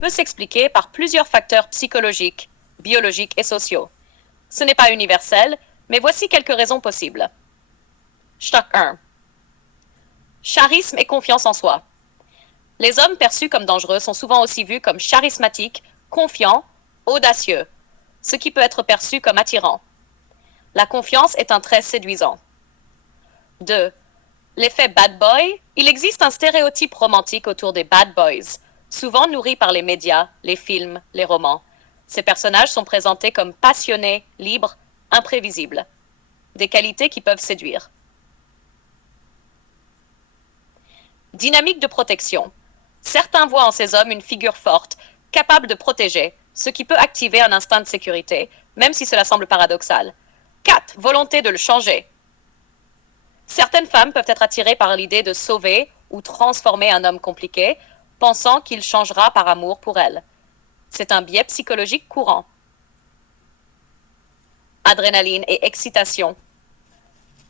peut s'expliquer par plusieurs facteurs psychologiques, biologiques et sociaux. Ce n'est pas universel, mais voici quelques raisons possibles. Stock 1. Charisme et confiance en soi. Les hommes perçus comme dangereux sont souvent aussi vus comme charismatiques, confiants, audacieux, ce qui peut être perçu comme attirant. La confiance est un trait séduisant. 2. L'effet bad boy. Il existe un stéréotype romantique autour des bad boys, souvent nourri par les médias, les films, les romans. Ces personnages sont présentés comme passionnés, libres, imprévisibles. Des qualités qui peuvent séduire. Dynamique de protection. Certains voient en ces hommes une figure forte, capable de protéger, ce qui peut activer un instinct de sécurité, même si cela semble paradoxal. 4. Volonté de le changer. Certaines femmes peuvent être attirées par l'idée de sauver ou transformer un homme compliqué, pensant qu'il changera par amour pour elles. C'est un biais psychologique courant. Adrénaline et excitation.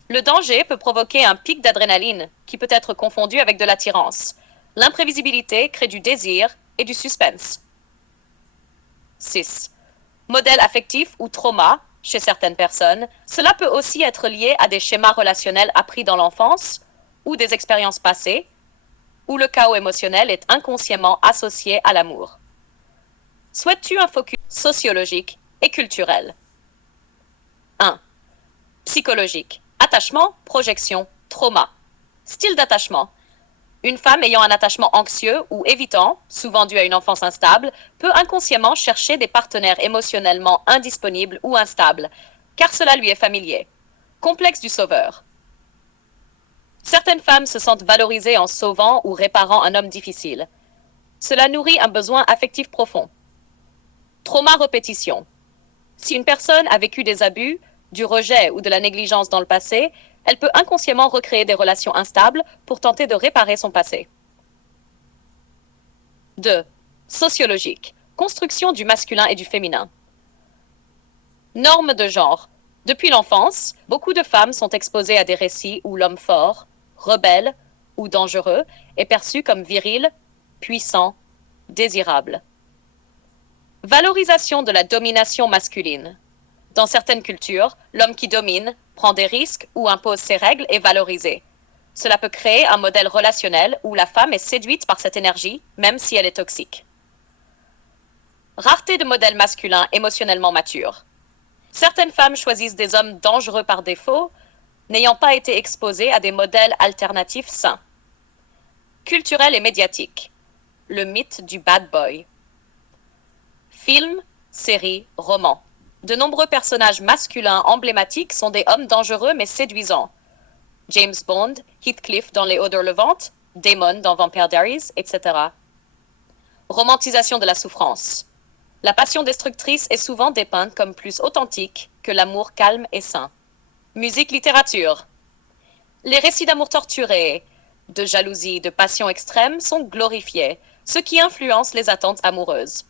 Le danger peut provoquer un pic d'adrénaline qui peut être confondu avec de l'attirance. L'imprévisibilité crée du désir et du suspense. 6. Modèle affectif ou trauma chez certaines personnes. Cela peut aussi être lié à des schémas relationnels appris dans l'enfance ou des expériences passées, où le chaos émotionnel est inconsciemment associé à l'amour. Souhaites-tu un focus sociologique et culturel? 1. Psychologique. Attachement, projection, trauma. Style d'attachement. Une femme ayant un attachement anxieux ou évitant, souvent dû à une enfance instable, peut inconsciemment chercher des partenaires émotionnellement indisponibles ou instables, car cela lui est familier. Complexe du sauveur. Certaines femmes se sentent valorisées en sauvant ou réparant un homme difficile. Cela nourrit un besoin affectif profond. Trauma répétition. Si une personne a vécu des abus, du rejet ou de la négligence dans le passé, elle peut inconsciemment recréer des relations instables pour tenter de réparer son passé. 2. Sociologique. Construction du masculin et du féminin. Normes de genre. Depuis l'enfance, beaucoup de femmes sont exposées à des récits où l'homme fort, rebelle ou dangereux est perçu comme viril, puissant, désirable. Valorisation de la domination masculine. Dans certaines cultures, l'homme qui domine, prend des risques ou impose ses règles est valorisé. Cela peut créer un modèle relationnel où la femme est séduite par cette énergie, même si elle est toxique. Rareté de modèles masculins émotionnellement matures. Certaines femmes choisissent des hommes dangereux par défaut, n'ayant pas été exposées à des modèles alternatifs sains. Culturel et médiatique. Le mythe du bad boy. Films, séries, romans. De nombreux personnages masculins emblématiques sont des hommes dangereux mais séduisants. James Bond, Heathcliff dans Les Odeurs levantes, Damon dans Vampire Diaries, etc. Romantisation de la souffrance. La passion destructrice est souvent dépeinte comme plus authentique que l'amour calme et sain. Musique, littérature. Les récits d'amour torturés, de jalousie, de passion extrême sont glorifiés, ce qui influence les attentes amoureuses.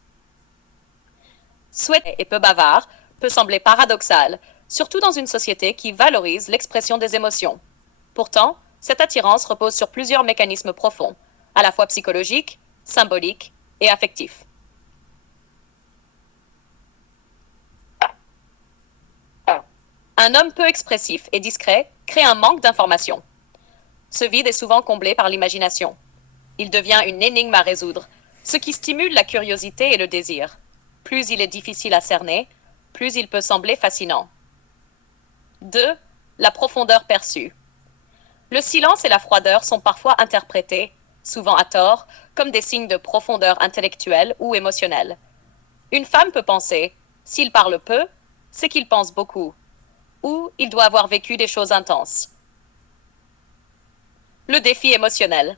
Souhait et peu bavard peut sembler paradoxal, surtout dans une société qui valorise l'expression des émotions. Pourtant, cette attirance repose sur plusieurs mécanismes profonds, à la fois psychologiques, symboliques et affectifs. Un homme peu expressif et discret crée un manque d'informations. Ce vide est souvent comblé par l'imagination. Il devient une énigme à résoudre, ce qui stimule la curiosité et le désir. Plus il est difficile à cerner, plus il peut sembler fascinant. 2. La profondeur perçue. Le silence et la froideur sont parfois interprétés, souvent à tort, comme des signes de profondeur intellectuelle ou émotionnelle. Une femme peut penser, s'il parle peu, c'est qu'il pense beaucoup, ou il doit avoir vécu des choses intenses. Le défi émotionnel.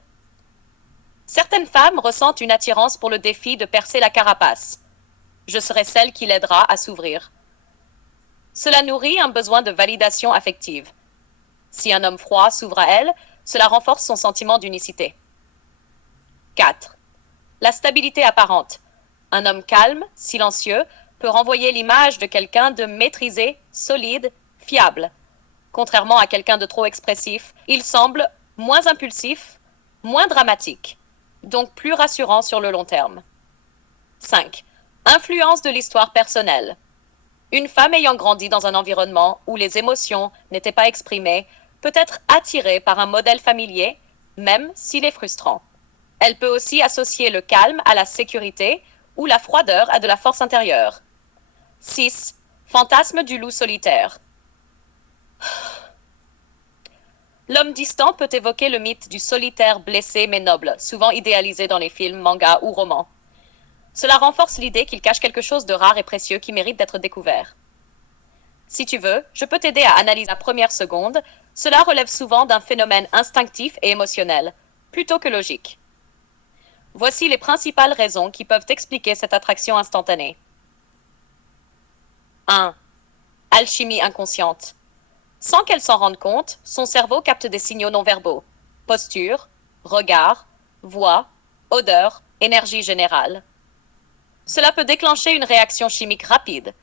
Certaines femmes ressentent une attirance pour le défi de percer la carapace. Je serai celle qui l'aidera à s'ouvrir. Cela nourrit un besoin de validation affective. Si un homme froid s'ouvre à elle, cela renforce son sentiment d'unicité. 4. La stabilité apparente. Un homme calme, silencieux, peut renvoyer l'image de quelqu'un de maîtrisé, solide, fiable. Contrairement à quelqu'un de trop expressif, il semble moins impulsif, moins dramatique, donc plus rassurant sur le long terme. 5. Influence de l'histoire personnelle. Une femme ayant grandi dans un environnement où les émotions n'étaient pas exprimées peut être attirée par un modèle familier, même s'il est frustrant. Elle peut aussi associer le calme à la sécurité ou la froideur à de la force intérieure. 6. Fantasme du loup solitaire. L'homme distant peut évoquer le mythe du solitaire blessé mais noble, souvent idéalisé dans les films, mangas ou romans. Cela renforce l'idée qu'il cache quelque chose de rare et précieux qui mérite d'être découvert. Si tu veux, je peux t'aider à analyser la première seconde. Cela relève souvent d'un phénomène instinctif et émotionnel, plutôt que logique. Voici les principales raisons qui peuvent expliquer cette attraction instantanée. 1. Alchimie inconsciente. Sans qu'elle s'en rende compte, son cerveau capte des signaux non-verbaux. Posture, regard, voix, odeur, énergie générale. Cela peut déclencher une réaction chimique rapide,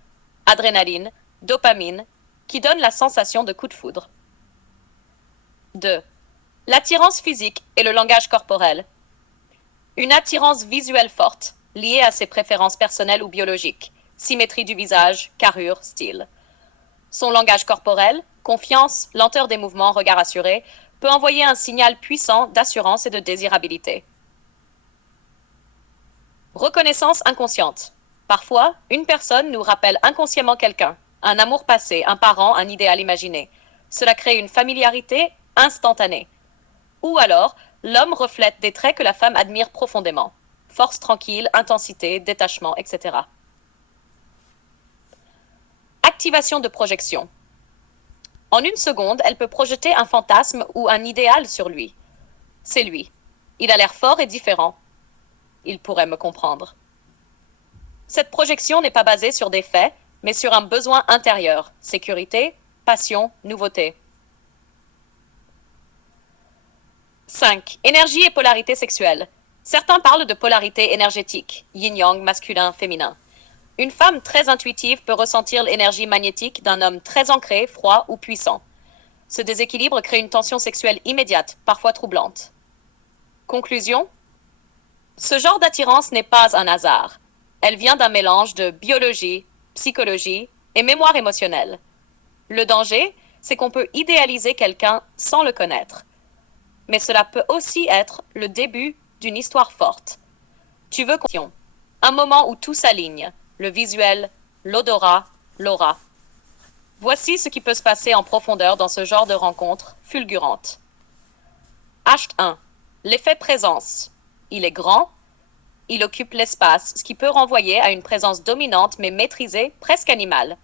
adrénaline, dopamine, qui donne la sensation de coup de foudre. 2. L'attirance physique et le langage corporel. Une attirance visuelle forte, liée à ses préférences personnelles ou biologiques, symétrie du visage, carrure, style. Son langage corporel, confiance, lenteur des mouvements, regard assuré, peut envoyer un signal puissant d'assurance et de désirabilité. Reconnaissance inconsciente. Parfois, une personne nous rappelle inconsciemment quelqu'un, un amour passé, un parent, un idéal imaginé. Cela crée une familiarité instantanée. Ou alors, l'homme reflète des traits que la femme admire profondément. Force tranquille, intensité, détachement, etc. Activation de projection. En une seconde, elle peut projeter un fantasme ou un idéal sur lui. C'est lui. Il a l'air fort et différent. Il pourrait me comprendre. Cette projection n'est pas basée sur des faits, mais sur un besoin intérieur, sécurité, passion, nouveauté. 5. Énergie et polarité sexuelle. Certains parlent de polarité énergétique, yin-yang, masculin, féminin. Une femme très intuitive peut ressentir l'énergie magnétique d'un homme très ancré, froid ou puissant. Ce déséquilibre crée une tension sexuelle immédiate, parfois troublante. Conclusion ? Ce genre d'attirance n'est pas un hasard. Elle vient d'un mélange de biologie, psychologie et mémoire émotionnelle. Le danger, c'est qu'on peut idéaliser quelqu'un sans le connaître. Mais cela peut aussi être le début d'une histoire forte. Tu veux un moment où tout s'aligne, le visuel, l'odorat, l'aura. Voici ce qui peut se passer en profondeur dans ce genre de rencontre fulgurante. Acte 1. L'effet présence. Il est grand, il occupe l'espace, ce qui peut renvoyer à une présence dominante mais maîtrisée, presque animale.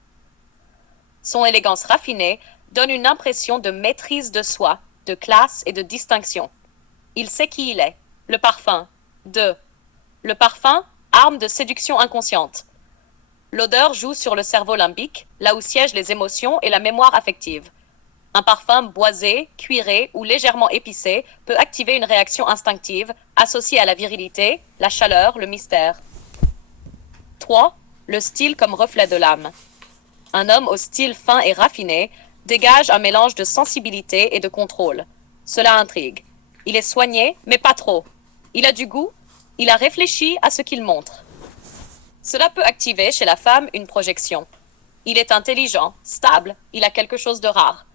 Son élégance raffinée donne une impression de maîtrise de soi, de classe et de distinction. Il sait qui il est. Le parfum. 2. Le parfum, arme de séduction inconsciente. L'odeur joue sur le cerveau limbique, là où siègent les émotions et la mémoire affective. Un parfum boisé, cuiré ou légèrement épicé peut activer une réaction instinctive associée à la virilité, la chaleur, le mystère. 3. Le style comme reflet de l'âme. Un homme au style fin et raffiné dégage un mélange de sensibilité et de contrôle. Cela intrigue. Il est soigné, mais pas trop. Il a du goût, il a réfléchi à ce qu'il montre. Cela peut activer chez la femme une projection. Il est intelligent, stable, il a quelque chose de rare.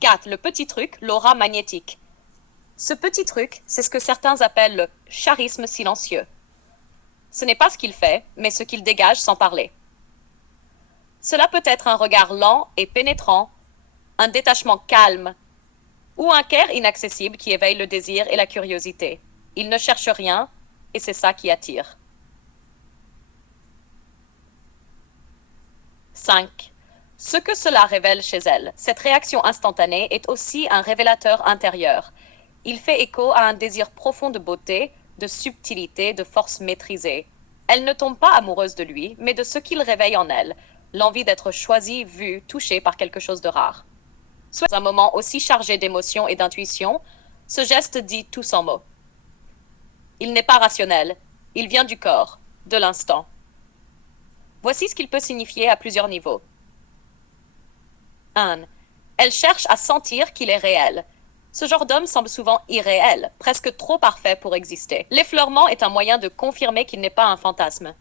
4. Le petit truc, l'aura magnétique. Ce petit truc, c'est ce que certains appellent le charisme silencieux. Ce n'est pas ce qu'il fait, mais ce qu'il dégage sans parler. Cela peut être un regard lent et pénétrant, un détachement calme, ou un cœur inaccessible qui éveille le désir et la curiosité. Il ne cherche rien, et c'est ça qui attire. 5. Ce que cela révèle chez elle, cette réaction instantanée est aussi un révélateur intérieur. Il fait écho à un désir profond de beauté, de subtilité, de force maîtrisée. Elle ne tombe pas amoureuse de lui, mais de ce qu'il réveille en elle, l'envie d'être choisie, vue, touchée par quelque chose de rare. Soit dans un moment aussi chargé d'émotions et d'intuition, ce geste dit tout sans mots. Il n'est pas rationnel, il vient du corps, de l'instant. Voici ce qu'il peut signifier à plusieurs niveaux. 1. Elle cherche à sentir qu'il est réel. Ce genre d'homme semble souvent irréel, presque trop parfait pour exister. L'effleurement est un moyen de confirmer qu'il n'est pas un fantasme.